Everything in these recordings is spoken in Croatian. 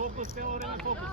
Fokus, cijelo vrijeme fokus.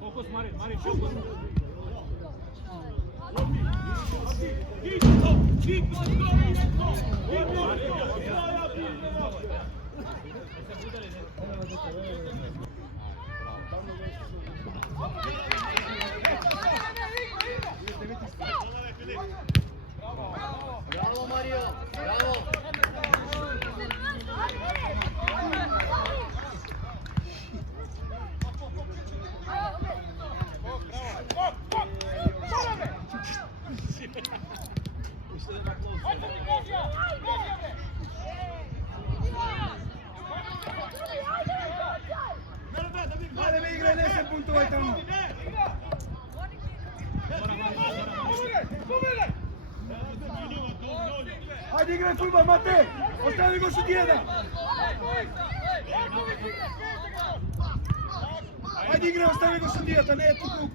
Focus, Marin, focus. Bravo Mario, bravo. Vale, mi igre en ese punto va a estar. Hadi igre kurban Mate. Ostavi go sudijeda. Hadi igre, ostavi go sudijeda, ne tuku.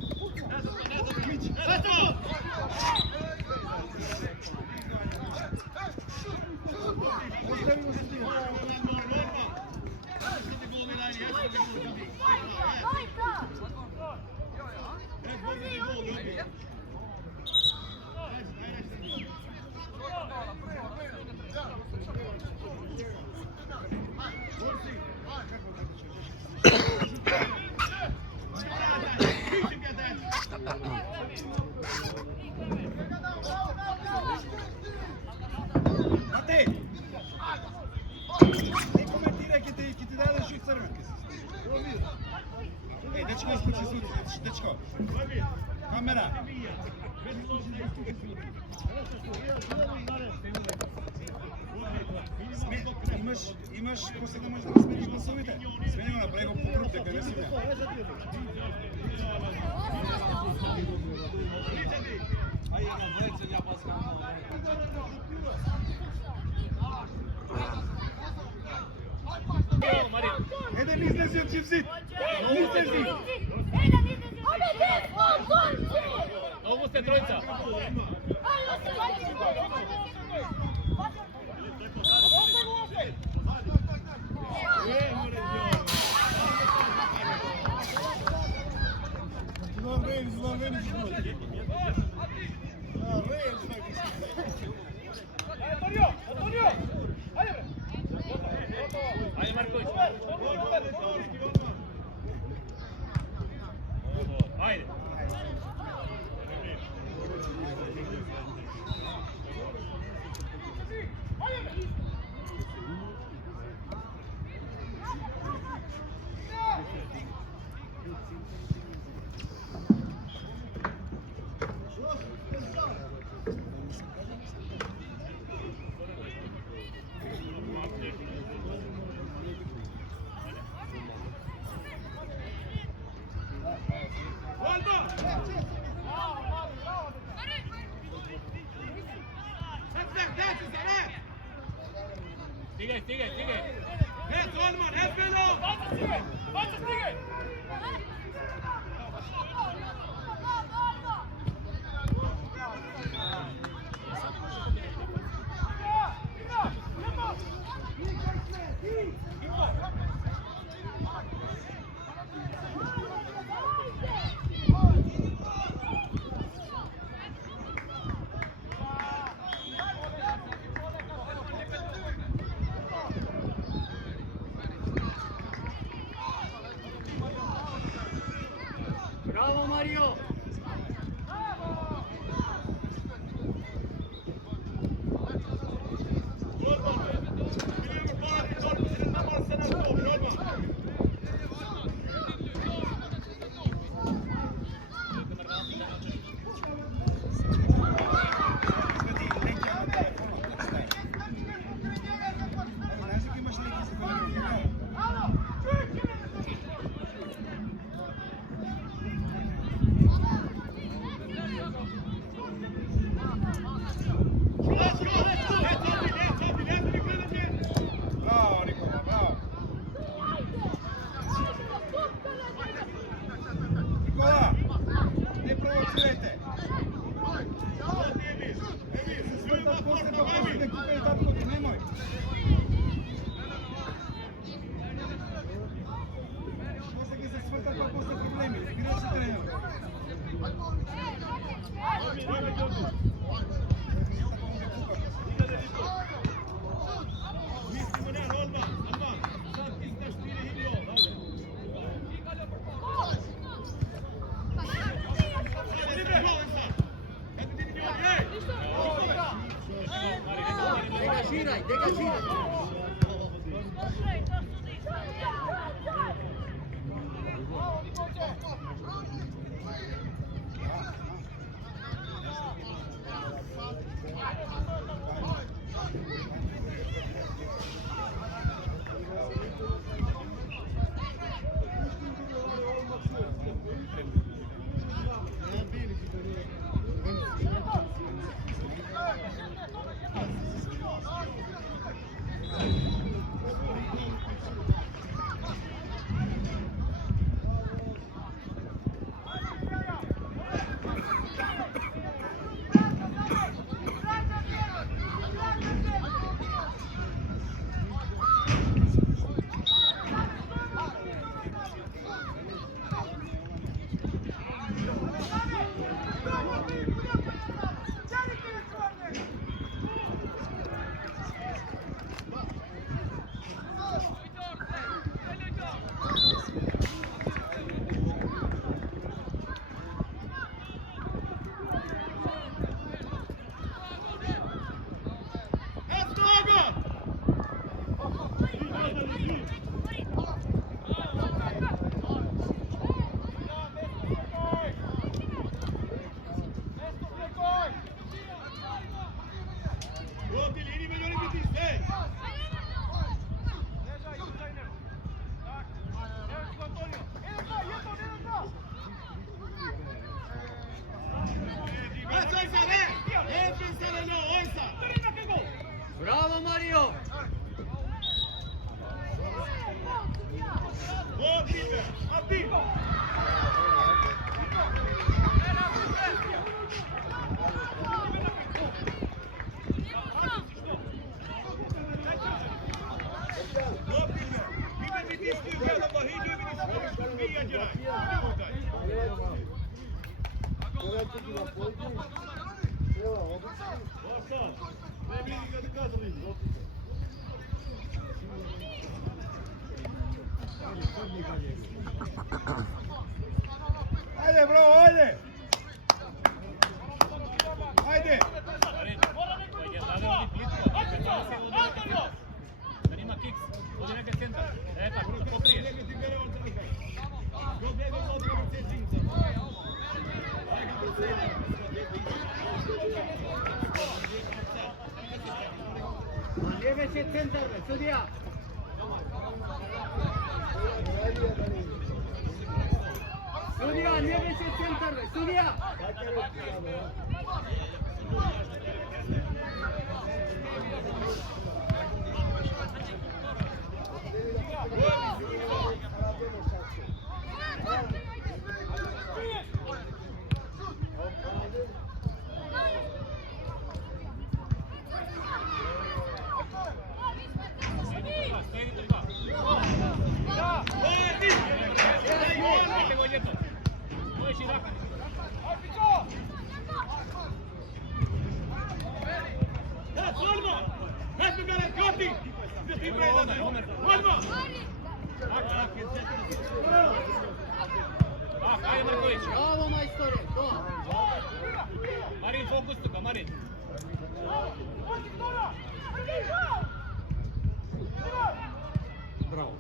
Ostavi go sudijeda. Mate! Ne komentira che ti dà da šut crven. Ej, dečko, isključi zvuk, dečko. Kamera. Имаш после да можеш да смениш гласовите. Смени го направи го по груп, дека не си бе. Еден излези от чипсит. Излези. Много сте троjica. Ajde Marković. Ajde. Stigaj, stigaj, stigaj! Hez Olman, hez Belo! Baca, stigaj! Bravo Mario. neka žira. Bravo Mario! Ajde, bro, ajde! Ajde! Zanima kiks, odi nekaj centar. Tako, pokriješ. Lijeve će centar, sudija! Sudija, lijeve će centar, sudija! Bravo majstore, to! Marin, fokus tuka, Marin. Bravo!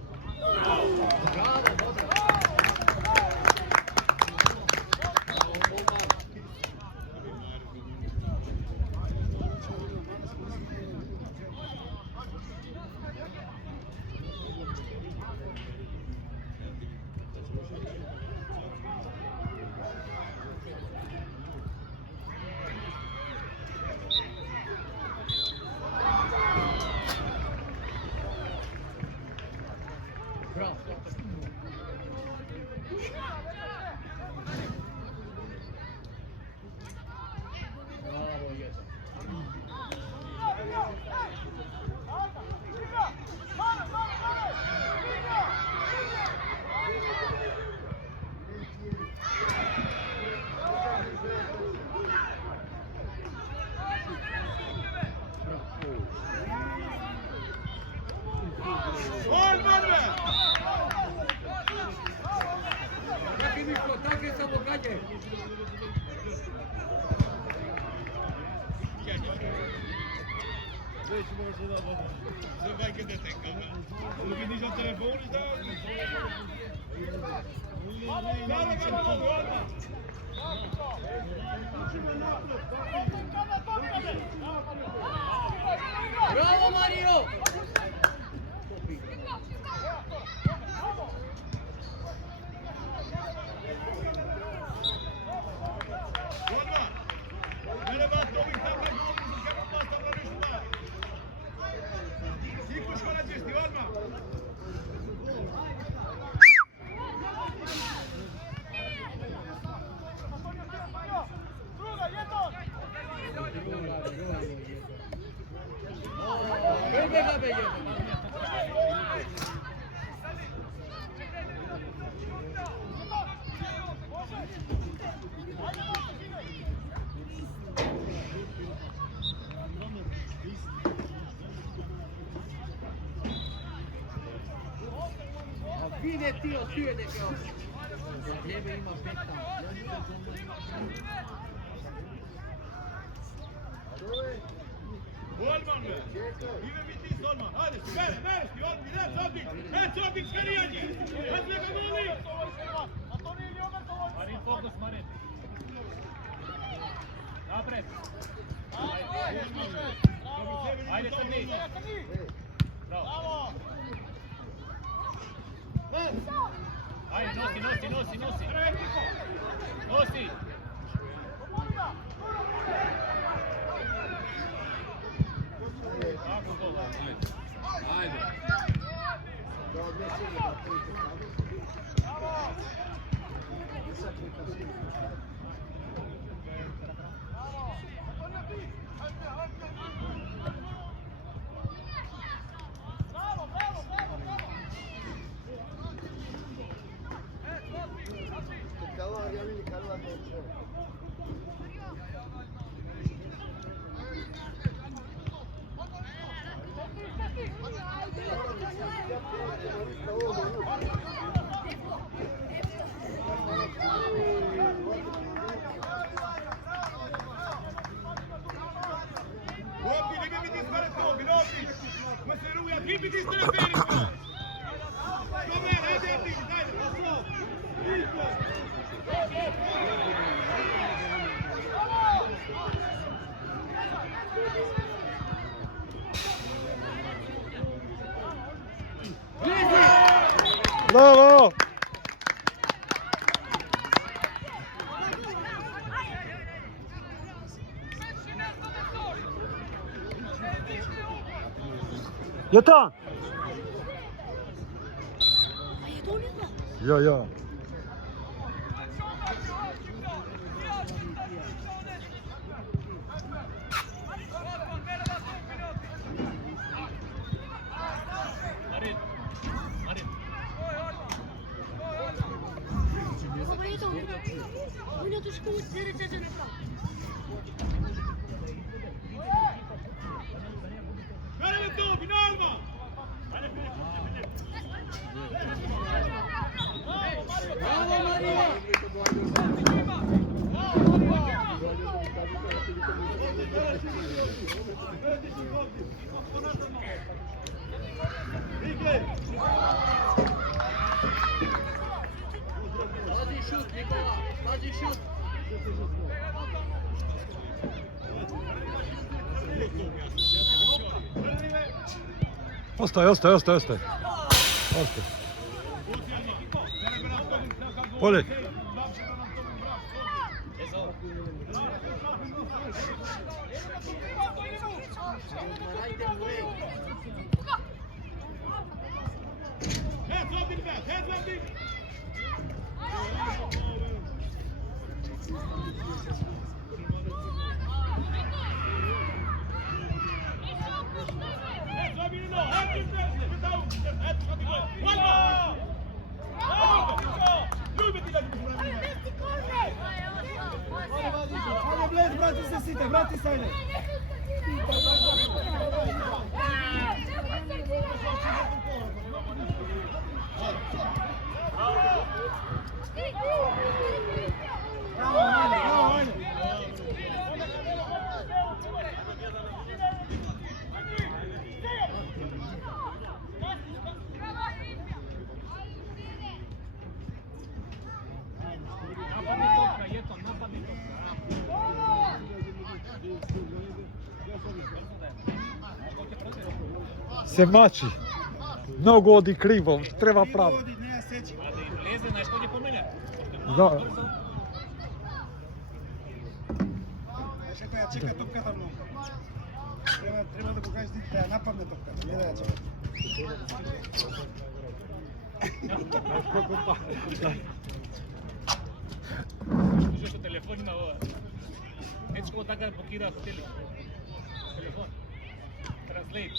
Bravo, dobro! Să vai că de te încălcă. Îl gândești la telefon și da... Bravo, Mario! Olma! Merhaba, Tomi, tam la gol, jucăm în asta, la jumătate. Sigur și ăla gesti, Olma! Fine, tío, síguete que lleve y más pecta. Olman be! Yine bittiyse Olman. Hadi ver, ver! Yol gider, Sotik! Ver Sotik, içeriye gir! Hadi bakalım! Marin, focus, Marin. Napred. Ajde, crni. Bravo. Ajde, nosi, nosi, nosi, nosi. Nosi. Tako gol. Ajde. Robi, neka mi ti stvari Tobi, Robi! Ma se ruja, ti mi ti stvari Ferica! Dobar, ajde, ajde, ajde, poslov! Bravo! Yatan! Ja, ja. Marin. Marin. Merhaba Tobi, ne olma? Bravo, Mario! Pazi šut, Nikola! Pazi šut! Ostaj, ostaj, ostaj, ostaj. Ostaj. Poljek. Vrati se, ajde! Bravo, ajde! se mači. Mnogo odi krivo, treba pravo. Vodi, ne seći. A da izleze, znaš kod je po mene? Da. Čekaj, ja čeka topkата много. Treba да го кажеш да я нападне топката, не да я чека. Слушаш от телефон има ова. Ето какво така блокира хотели. Телефон. Транслейт.